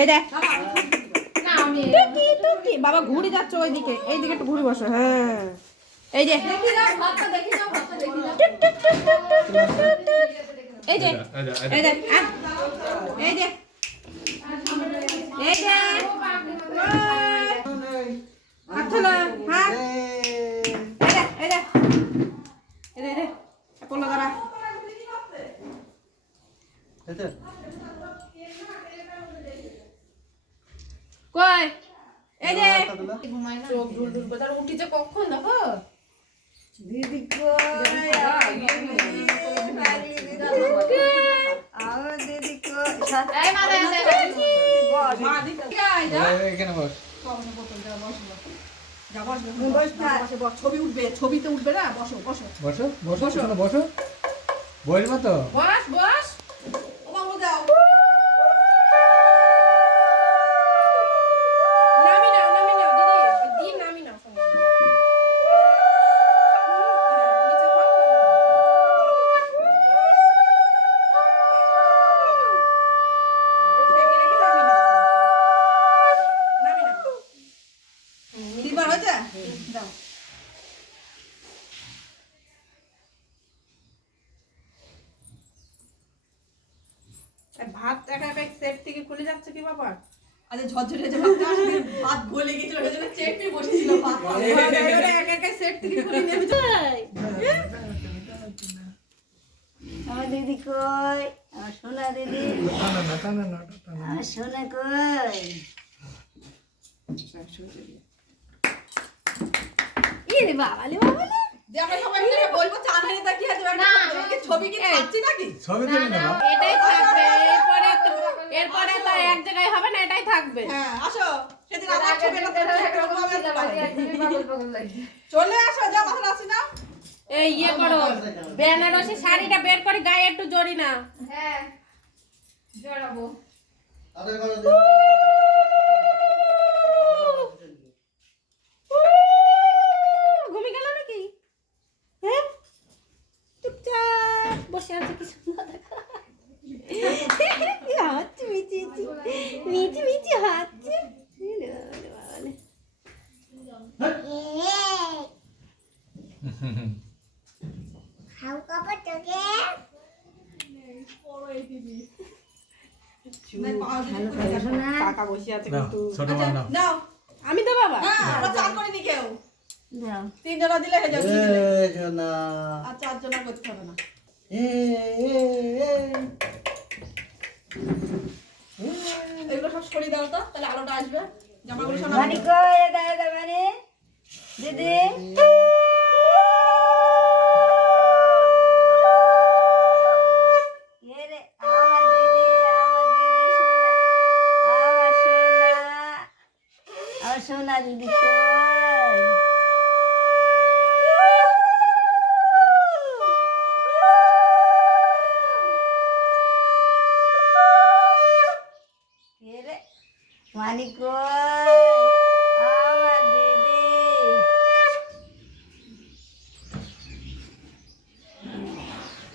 এই দেখ টুকি বাবা ঘুরে যাচ্ছে ওইদিকে, এইদিকে একটু ঘুরে বসো। হ্যাঁ এই যে এই যে এই যে এই যে এই যে আচ্ছা না হ্যাঁ এই যে এই যে পড়লো দাঁড়া কই এই যে চোখ ঢুল ঢুল করে উঠিছে কখন দেখো দিদি কই আমার দিদি কই এই মা দে মা দিদি যা এখানে বস যা বস ছবি উঠবে, ছবিতে উঠবে না। বসো বসো বসো বসো বসো বসো বইল মতো বস বস ও মামু দাও নামি নাও দিদি দি নামি নাও সঙ্গে ভাত একা একা সেট থেকে খুলে যাচ্ছে কি বাবা? আরে ঝরঝরে যে ভাত গলে গিয়েছিল ওই জন্য চেপে বসেছিল ভাত এবারে একা একা সেট থেকে খুলে নেমে যায়। আমার দিদি কই? আমার সোনা দিদি আমার সোনা কই? ইরে বাবা লে বাবা লে যে আমরা সবাই মিলে বলবো চান হানি তা কি আছে না ছবি কি খাচ্ছি নাকি? ছবি দেবে না বাবা, এটাই থাকবে। এরপরে তো এক জায়গায় হবে না, এটাই থাকবে। হ্যাঁ আসো সেদিন আবার ছবিটা চলে আসো, যা মাথা আসি না এই ইয়ে করো বেনারসি শাড়িটা বের করে গায়ে একটু জড়ি না। হ্যাঁ জড়াবো। ঘুমিয়ে গেল নাকি? হ্যাঁ চুপচাপ বসে আছে, কি সুন্দর দেখা হাঁটছে মিচি মিচি মিচি হাঁটছে। আমি তো বাবা চান করিনি কেউ, তিনজনা দিলে হয়ে যাবে। আর চারজনা করতে হবে না। এগুলো সব সরিয়ে দাও তো, তাহলে আলোটা আসবে। জামাগুলো সব মানে কই দাও দাও মানে দিদি এরে আমার দিদি আমার সোনা দিদি কই? মানি কই? আমার দিদি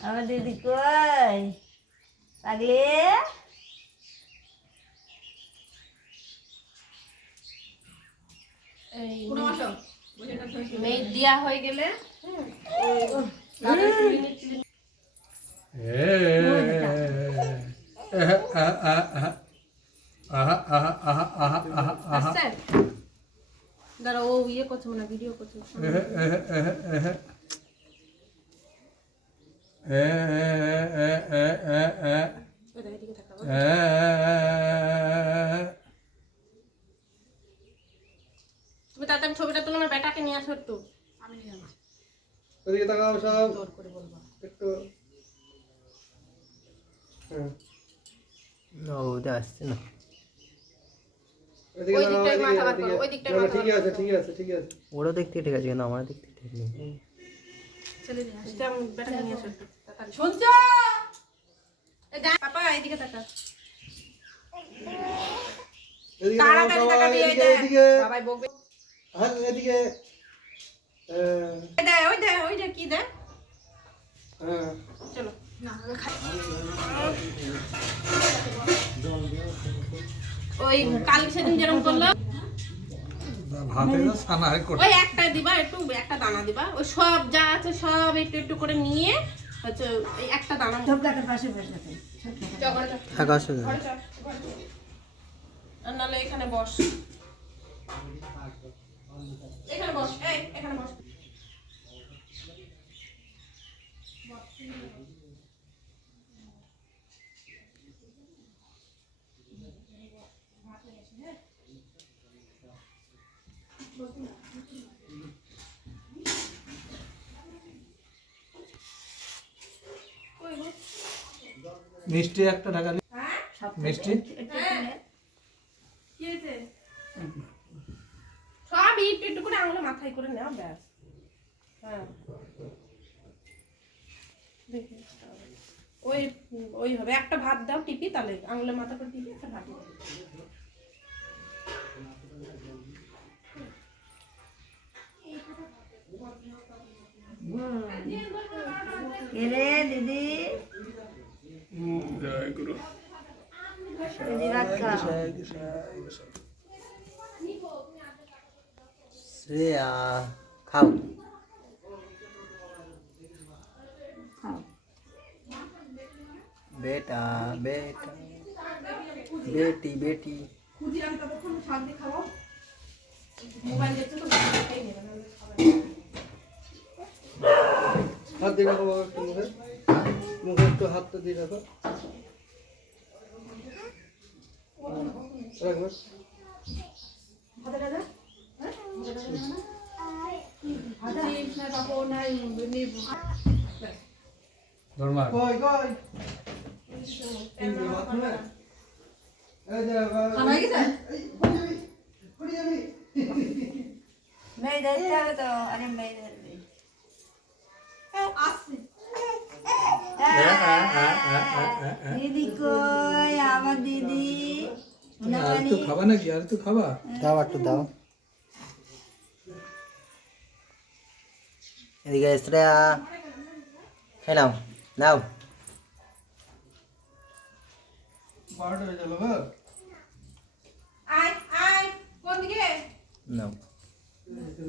আমার দিদি কই? পাগলি মেঘ দিয়া হয়ে গেলে দাঁড়া ও ইয়ে করছে না, ভিডিও করছে। তুমি তাড়াতাড়ি ছবিটা তুলে আমার বেটাকে নিয়ে আসো একটু। আমি নিয়ে আসছি। ওদিকে তাকাও সব জোর করে বলবা একটু। হ্যাঁ না ওটা আসছে না। ওই দিকটাই মাথা বার করো, ওই দিকটাই মাথা। ঠিক আছে ঠিক আছে ঠিক আছে। ওরা দেখতে ঠিক আছে না, আমার দেখতে ঠিক নেই। চলে যা এটা বেটাকে নিয়ে আসো একটু তাড়াতাড়ি। শুনছো? এই যা পাপা এইদিকে তাকা। তাড়াতাড়ি তাকাবি। এই যে বাবাই বকবে। হ্যাঁ এদিকে ওই দে কি দে। হ্যাঁ চলো না ওই কাল সেদিন যেরকম করলো ভাতে সানা হয় ওই একটা দিবা, একটু একটা দানা দিবা, ওই সব যা আছে সব একটু একটু করে নিয়ে হচ্ছে এই একটা দানা সব কাটার পাশে বসে আছে আকাশে আর নাহলে এখানে বস, এখানে বস, এই এখানে বস। মিষ্টি একটা ঢাকা দিই। মিষ্টি কি হয়েছে? সব একটু একটু করে আঙুলে মাথায় করে নাও ব্যাস। হ্যাঁ ওই ওই হবে, একটা ভাত দাও টিপি, তাহলে আঙুলে মাথা করে টিপি একটা ভাত দাও। এরে দিদি জয় গুরু। দিদি ভাত খাও শ্রেয়া খাও बेटा बेटा बेटी बेटी মোবাইল দেখতে তো খাই নেবে না, হাত দিয়ে রাখো বাবা, একটু মুখে মুখে একটু হাতটা দিয়ে রাখো, রাখো। ধর্মা কই কই বাথরুমে এই যে খানা হয়ে গেছে? পড়ে যাবি। মেয়ে দেখতে হবে তো, আরে মেয়ে দেখবে দিদি কই আমার দিদি আর একটু খাবা নাকি? আর একটু খাবা? দাও একটু দাও এদিকে শ্রেয়া খেয়ে নাও নাও 12টা হয়ে গেল গো। আয় আয় কোন দিকে? নাও এই যে